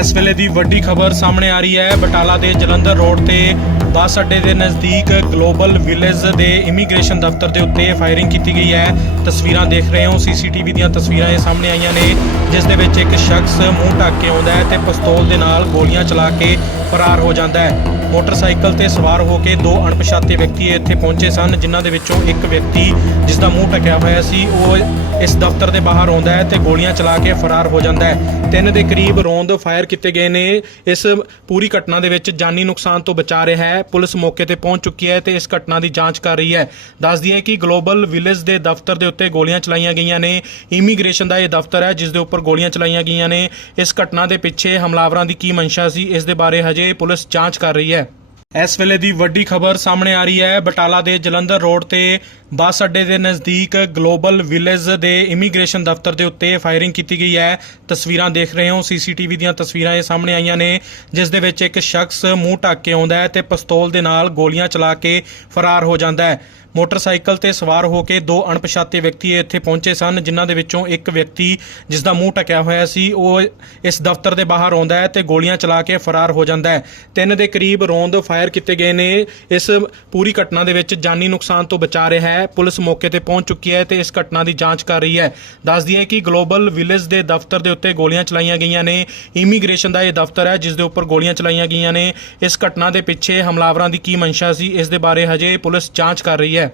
ਇਸ ਵੇਲੇ ਦੀ ਵੱਡੀ ਖਬਰ ਸਾਹਮਣੇ ਆ ਰਹੀ ਹੈ ਬਟਾਲਾ ਦੇ ਜਲੰਧਰ ਰੋਡ ਤੇ ਬੱਸ ਅੱਡੇ ਦੇ ਨਜ਼ਦੀਕ ਗਲੋਬਲ ਵਿਲੇਜ ਦੇ ਇਮੀਗ੍ਰੇਸ਼ਨ ਦਫ਼ਤਰ ਦੇ ਉੱਤੇ ਫਾਇਰਿੰਗ ਕੀਤੀ ਗਈ ਹੈ। ਤਸਵੀਰਾਂ ਦੇਖ ਰਹੇ ਹੋ, ਸੀਸੀਟੀਵੀ ਦੀਆਂ ਤਸਵੀਰਾਂ ਇਹ ਸਾਹਮਣੇ ਆਈਆਂ ਨੇ, ਜਿਸ ਦੇ ਵਿੱਚ ਇੱਕ ਸ਼ਖਸ ਮੂੰਹ ਢੱਕ ਕੇ ਆਉਂਦਾ ਹੈ ਤੇ ਪਿਸਤੌਲ ਦੇ ਨਾਲ ਗੋਲੀਆਂ ਚਲਾ ਕੇ ਫਰਾਰ ਹੋ ਜਾਂਦਾ ਹੈ। ਮੋਟਰਸਾਈਕਲ ਤੇ ਸਵਾਰ ਹੋ ਕੇ ਦੋ ਅਣਪਛਾਤੇ ਵਿਅਕਤੀ ਇੱਥੇ ਪਹੁੰਚੇ ਸਨ, ਜਿਨ੍ਹਾਂ ਦੇ ਵਿੱਚੋਂ ਇੱਕ ਵਿਅਕਤੀ ਜਿਸ ਦਾ ਮੂੰਹ ਢੱਕਿਆ ਹੋਇਆ ਸੀ, ਉਹ ਇਸ ਦਫ਼ਤਰ ਦੇ ਬਾਹਰ ਆਉਂਦਾ ਹੈ ਤੇ ਗੋਲੀਆਂ ਚਲਾ ਕੇ ਫਰਾਰ ਹੋ ਜਾਂਦਾ ਹੈ। ਤਿੰਨ ਦੇ ਕਰੀਬ ਰੌਂਦ ਫਾਇਰ ਕੀਤੇ ਗਏ ਨੇ। ਇਸ ਪੂਰੀ ਘਟਨਾ ਦੇ ਵਿੱਚ ਜਾਨੀ ਨੁਕਸਾਨ ਤੋਂ ਬਚਾ ਰਿਹਾ ਹੈ। ਪੁਲਿਸ ਮੌਕੇ ਤੇ ਪਹੁੰਚ ਚੁੱਕੀ ਹੈ ਤੇ ਇਸ ਘਟਨਾ ਦੀ ਜਾਂਚ ਕਰ ਰਹੀ ਹੈ। ਦੱਸਦੀ ਹੈ ਕਿ ਗਲੋਬਲ ਵਿਲੇਜ ਦੇ ਦਫ਼ਤਰ ਦੇ ਉੱਤੇ ਗੋਲੀਆਂ ਚਲਾਈਆਂ ਗਈਆਂ ਨੇ। ਇਮੀਗ੍ਰੇਸ਼ਨ ਦਾ ਇਹ ਦਫ਼ਤਰ ਹੈ, ਜਿਸ ਦੇ ਉੱਪਰ ਗੋਲੀਆਂ ਚਲਾਈਆਂ ਗਈਆਂ ਨੇ। ਇਸ ਘਟਨਾ ਦੇ ਪਿੱਛੇ ਹਮਲਾਵਰਾਂ ਦੀ ਕੀ ਮਨਸ਼ਾ ਸੀ, ਇਸ ਦੇ ਬਾਰੇ ਹਜੇ ਪੁਲਿਸ ਜਾਂਚ ਕਰ ਰਹੀ ਹੈ। ਇਸ ਵੇਲੇ ਦੀ ਵੱਡੀ ਖਬਰ ਸਾਹਮਣੇ ਆ ਰਹੀ ਹੈ। ਬਟਾਲਾ ਦੇ ਜਲੰਧਰ ਰੋਡ ਤੇ ਬੱਸ ਅੱਡੇ ਦੇ ਨਜ਼ਦੀਕ ਗਲੋਬਲ ਵਿਲੇਜ ਦੇ ਇਮੀਗ੍ਰੇਸ਼ਨ ਦਫ਼ਤਰ ਦੇ ਉੱਤੇ ਫਾਇਰਿੰਗ ਕੀਤੀ ਗਈ ਹੈ। ਤਸਵੀਰਾਂ ਦੇਖ ਰਹੇ ਹੋ। ਸੀਸੀਟੀਵੀ ਦੀਆਂ ਤਸਵੀਰਾਂ ਇਹ ਸਾਹਮਣੇ ਆਈਆਂ ਨੇ, ਜਿਸ ਦੇ ਵਿੱਚ ਇੱਕ ਸ਼ਖਸ ਮੂੰਹ ਢੱਕ ਕੇ ਆਉਂਦਾ ਹੈ ਤੇ ਪਿਸਤੌਲ ਦੇ ਨਾਲ ਗੋਲੀਆਂ ਚਲਾ ਕੇ ਫਰਾਰ ਹੋ ਜਾਂਦਾ ਹੈ। ਮੋਟਰਸਾਈਕਲ ਤੇ ਸਵਾਰ ਹੋ ਕੇ ਦੋ ਅਣਪਛਾਤੇ ਵਿਅਕਤੀ ਇੱਥੇ ਪਹੁੰਚੇ ਸਨ, ਜਿਨ੍ਹਾਂ ਦੇ ਵਿੱਚੋਂ ਇੱਕ ਵਿਅਕਤੀ ਜਿਸ ਦਾ ਮੂੰਹ ਢਕਿਆ ਹੋਇਆ ਸੀ, ਉਹ ਇਸ ਦਫ਼ਤਰ ਦੇ ਬਾਹਰ ਆਉਂਦਾ ਹੈ ਤੇ ਗੋਲੀਆਂ ਚਲਾ ਕੇ ਫਰਾਰ ਹੋ ਜਾਂਦਾ ਹੈ। ਤਿੰਨ ਦੇ ਕਰੀਬ ਰੌਂਦ ਫਾਇਰ ਕੀਤੇ ਗਏ ਨੇ। ਇਸ ਪੂਰੀ ਘਟਨਾ ਦੇ ਵਿੱਚ ਜਾਨੀ ਨੁਕਸਾਨ ਤੋਂ ਬਚਾ ਰਿਹਾ ਹੈ। ਪੁਲਿਸ ਮੌਕੇ ਤੇ ਪਹੁੰਚ ਚੁੱਕੀ ਹੈ ਤੇ ਇਸ ਘਟਨਾ ਦੀ ਜਾਂਚ ਕਰ ਰਹੀ ਹੈ। ਦੱਸਦੀ ਹੈ ਕਿ ਗਲੋਬਲ ਵਿਲੇਜ ਦੇ ਦਫ਼ਤਰ ਦੇ ਉੱਤੇ ਗੋਲੀਆਂ ਚਲਾਈਆਂ ਗਈਆਂ ਨੇ। ਇਮੀਗ੍ਰੇਸ਼ਨ ਦਾ ਇਹ ਦਫ਼ਤਰ ਹੈ ਜਿਸ ਦੇ ਉੱਪਰ ਗੋਲੀਆਂ ਚਲਾਈਆਂ ਗਈਆਂ ਨੇ। ਇਸ ਘਟਨਾ ਦੇ ਪਿੱਛੇ ਹਮਲਾਵਰਾਂ ਦੀ ਕੀ ਮਨਸ਼ਾ ਸੀ, ਇਸ ਦੇ ਬਾਰੇ ਹਜੇ ਪੁਲਿਸ ਜਾਂਚ ਕਰ ਰਹੀ ਹੈ।